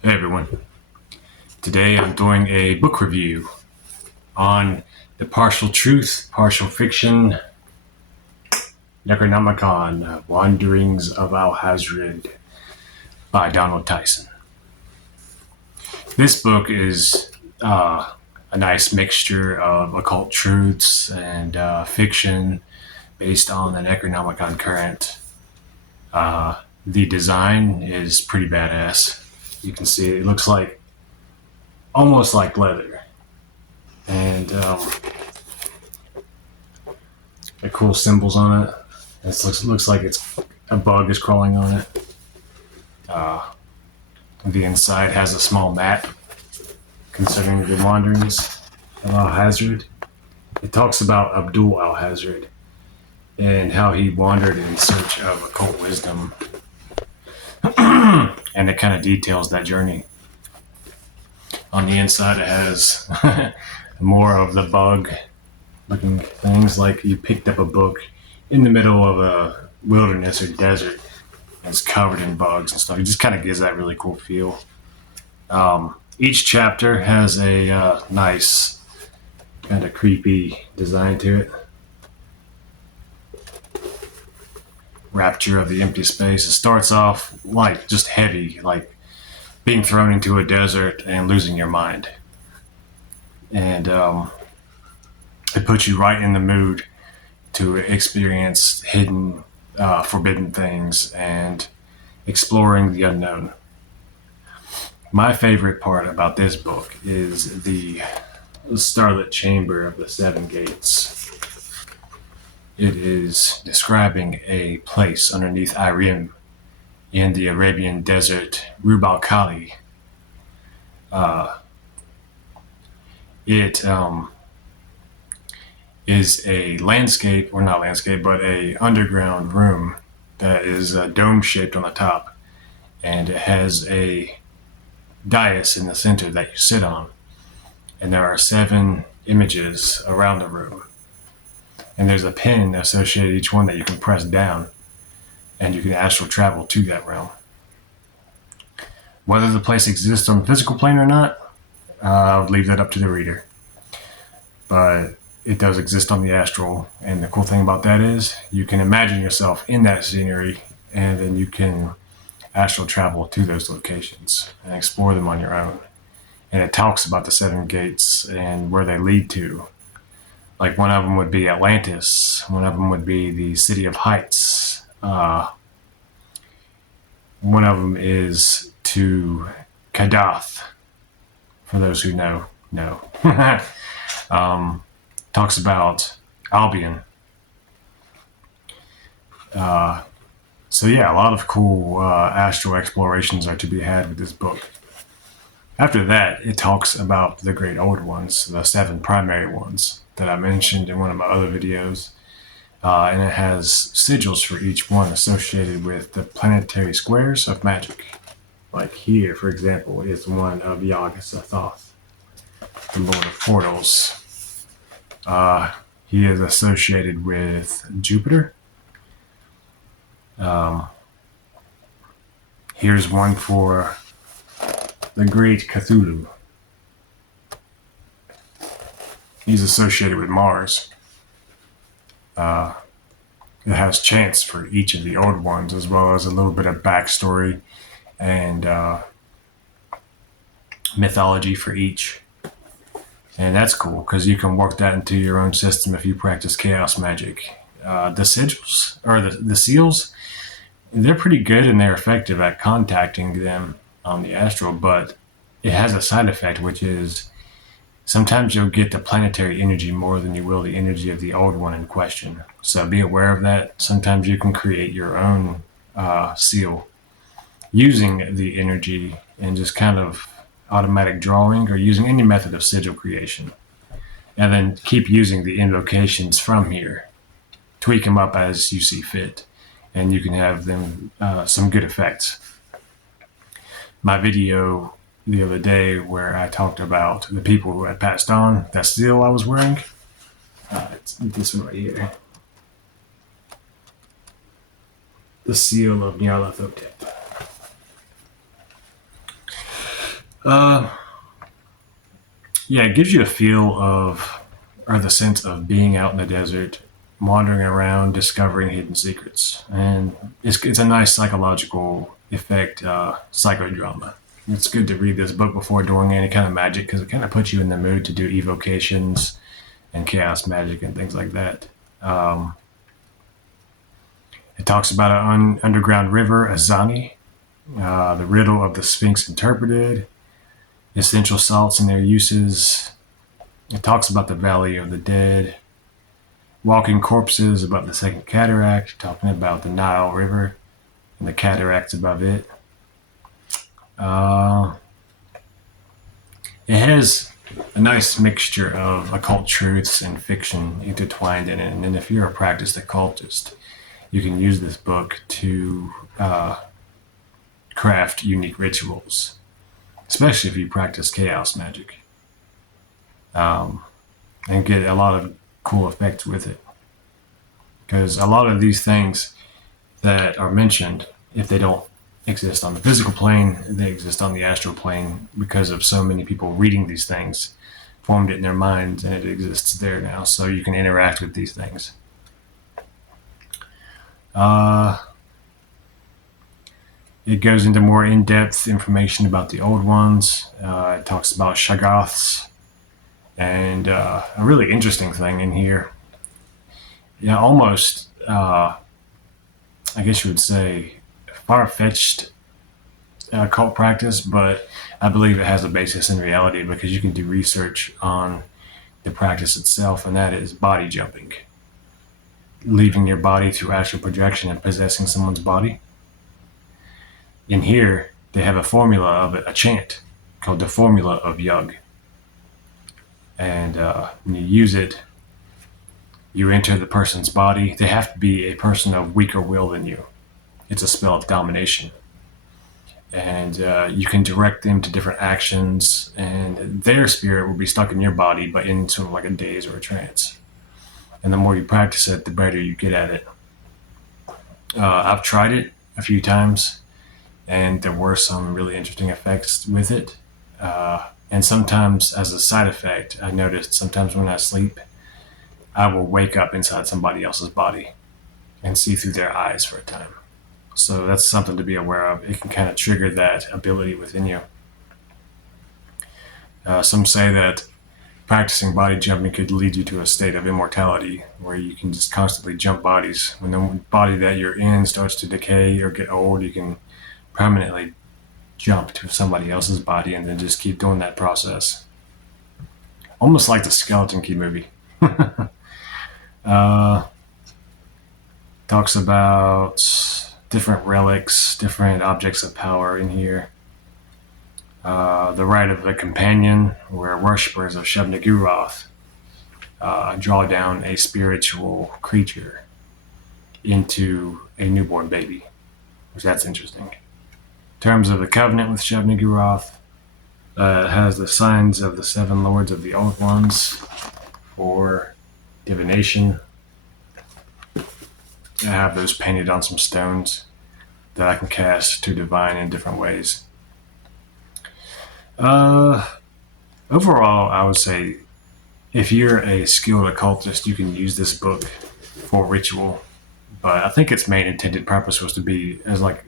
Hey everyone. Today I'm doing a book review on The Partial Truth, Partial Fiction, Necronomicon, Wanderings of Alhazred by Donald Tyson. This book is a nice mixture of occult truths and fiction based on the Necronomicon current. The design is pretty badass. You can see it looks like almost like leather. And the cool symbols on it. It looks like it's a bug is crawling on it. The inside has a small map concerning the wanderings of Alhazred. It talks about Abdul Alhazred and how he wandered in search of occult wisdom. And it kind of details that journey. On the inside, it has more of the bug looking things, like you picked up a book in the middle of a wilderness or desert and it's covered in bugs and stuff. It just kind of gives that really cool feel. Each chapter has a nice kind of creepy design to it. Rapture of the empty space. It starts off like just heavy, like being thrown into a desert and losing your mind. And it puts you right in the mood to experience hidden, forbidden things and exploring the unknown. My favorite part about this book is the starlit chamber of the seven gates. It is describing a place underneath Irim in the Arabian desert, Rub al Khali. It is a landscape, or not landscape, but a underground room that is dome shaped on the top, and it has a dais in the center that you sit on, and there are 7 images around the room, and there's a pin associated with each one that you can press down, and you can astral travel to that realm. Whether the place exists on the physical plane or not, I would leave that up to the reader. But it does exist on the astral, and the cool thing about that is you can imagine yourself in that scenery, and then you can astral travel to those locations and explore them on your own. And it talks about the 7 gates and where they lead to. Like one of them would be Atlantis, one of them would be the City of Heights, one of them is to Kadath, for those who know. Talks about Albion. So yeah, a lot of cool astral explorations are to be had with this book. After that, it talks about the Great Old Ones, the 7 primary ones that I mentioned in one of my other videos. And it has sigils for each one associated with the planetary squares of magic. Like here, for example, is one of Yog-Sothoth, the Lord of Portals. He is associated with Jupiter. Here's one for the Great Cthulhu. He's associated with Mars. It has chants for each of the old ones, as well as a little bit of backstory and mythology for each. And that's cool because you can work that into your own system if you practice chaos magic. The sigils, or the seals, they're pretty good and they're effective at contacting them on the astral, but it has a side effect, which is sometimes you'll get the planetary energy more than you will the energy of the old one in question. So be aware of that. Sometimes you can create your own seal using the energy and just kind of automatic drawing or using any method of sigil creation. And then keep using the invocations from here. Tweak them up as you see fit. And you can have them some good effects. My video the other day where I talked about the people who had passed on, that seal I was wearing. It's this one right here. The seal of Nyarlathotep. Uh, yeah, it gives you a feel of, or the sense of being out in the desert, wandering around, discovering hidden secrets, and it's a nice psychological effect, psychodrama. It's good to read this book before doing any kind of magic because it kind of puts you in the mood to do evocations and chaos magic and things like that. Um, it talks about an underground river, Azani, the riddle of the Sphinx interpreted, essential salts and their uses. It talks about the Valley of the Dead, walking corpses, about the Second Cataract, talking about the Nile River and the cataracts above it. Uh, it has a nice mixture of occult truths and fiction intertwined in it. And if you're a practiced occultist, you can use this book to craft unique rituals, especially if you practice chaos magic, and get a lot of cool effects with it. Because a lot of these things that are mentioned, if they don't exist on the physical plane, they exist on the astral plane because of so many people reading these things, formed it in their minds, and it exists there now. So you can interact with these things. It goes into more in-depth information about the old ones. It talks about Shoggoths, and a really interesting thing in here. Yeah, almost, I guess you would say, far-fetched cult practice, but I believe it has a basis in reality because you can do research on the practice itself, and that is body jumping. Leaving your body through astral projection and possessing someone's body. In here, they have a formula of it, a chant called the Formula of Yug. And when you use it, you enter the person's body. They have to be a person of weaker will than you. It's a spell of domination. And you can direct them to different actions, and their spirit will be stuck in your body, but in sort of like a daze or a trance. And the more you practice it, the better you get at it. I've tried it a few times, and there were some really interesting effects with it. And sometimes, as a side effect, I noticed sometimes when I sleep, I will wake up inside somebody else's body and see through their eyes for a time. So that's something to be aware of. It can kind of trigger that ability within you. Some say that practicing body jumping could lead you to a state of immortality where you can just constantly jump bodies. When the body that you're in starts to decay or get old, you can permanently jump to somebody else's body and then just keep doing that process. Almost like the Skeleton Key movie. Talks about different relics, different objects of power in here. The Rite of the Companion, where worshippers of Shub-Niggurath draw down a spiritual creature into a newborn baby, which that's interesting. In terms of the covenant with Shub-Niggurath, it has the signs of the 7 lords of the Old Ones for divination. I have those painted on some stones that I can cast to divine in different ways. Overall, I would say if you're a skilled occultist, you can use this book for ritual. But I think its main intended purpose was to be as like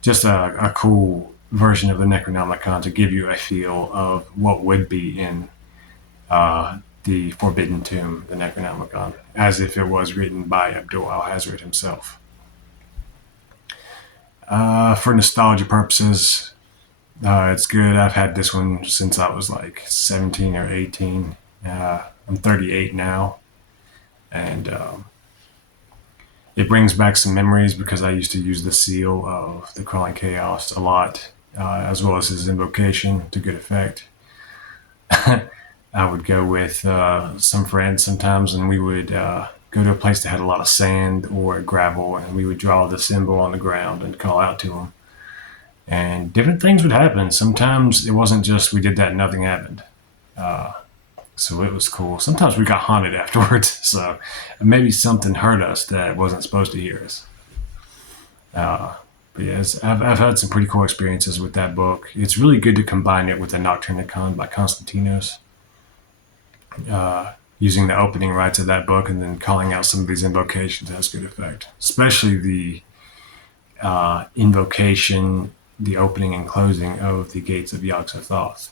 just a cool version of the Necronomicon to give you a feel of what would be in the Forbidden Tomb, the Necronomicon, as if it was written by Abdul Alhazred himself. For nostalgia purposes, it's good. I've had this one since I was like 17 or 18. I'm 38 now, and it brings back some memories because I used to use the seal of the Crawling Chaos a lot, as well as his invocation to good effect. I would go with some friends sometimes, and we would go to a place that had a lot of sand or gravel, and we would draw the symbol on the ground and call out to them. And different things would happen. Sometimes it wasn't just we did that and nothing happened. So it was cool. Sometimes we got haunted afterwards. So maybe something hurt us that wasn't supposed to hear us. But But yes, I've had some pretty cool experiences with that book. It's really good to combine it with the Nocturnicon by Constantinos. Using the opening rites of that book and then calling out some of these invocations has good effect, especially the invocation, the opening and closing of the gates of Yog-Sothoth.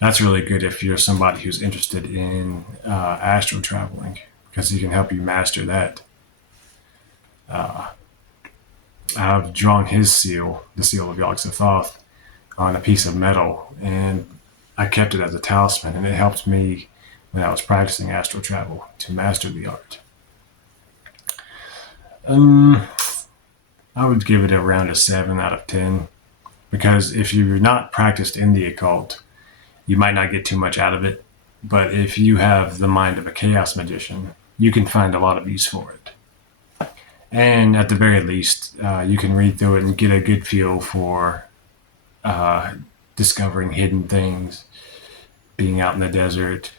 That's really good if you're somebody who's interested in astral traveling, because he can help you master that. I've drawn his seal, the seal of Yog-Sothoth, on a piece of metal, and I kept it as a talisman, and it helped me when I was practicing astral travel to master the art. I would give it around a 7 out of 10, because if you're not practiced in the occult, you might not get too much out of it. But if you have the mind of a chaos magician, you can find a lot of use for it. And at the very least, you can read through it and get a good feel for discovering hidden things, being out in the desert,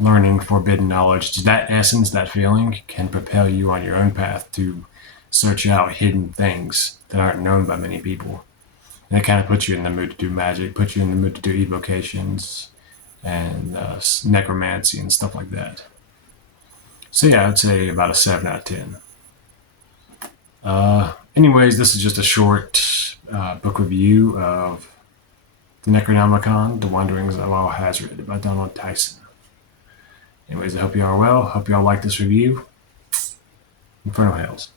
learning forbidden knowledge. That essence, that feeling, can propel you on your own path to search out hidden things that aren't known by many people. And it kind of puts you in the mood to do magic, puts you in the mood to do evocations and necromancy and stuff like that. So yeah, I'd say about a 7 out of 10. Anyways, this is just a short book review of the Necronomicon, The Wanderings of Alhazred by Donald Tyson. Anyways, I hope you all are well. Hope you all like this review. Infernal Hails.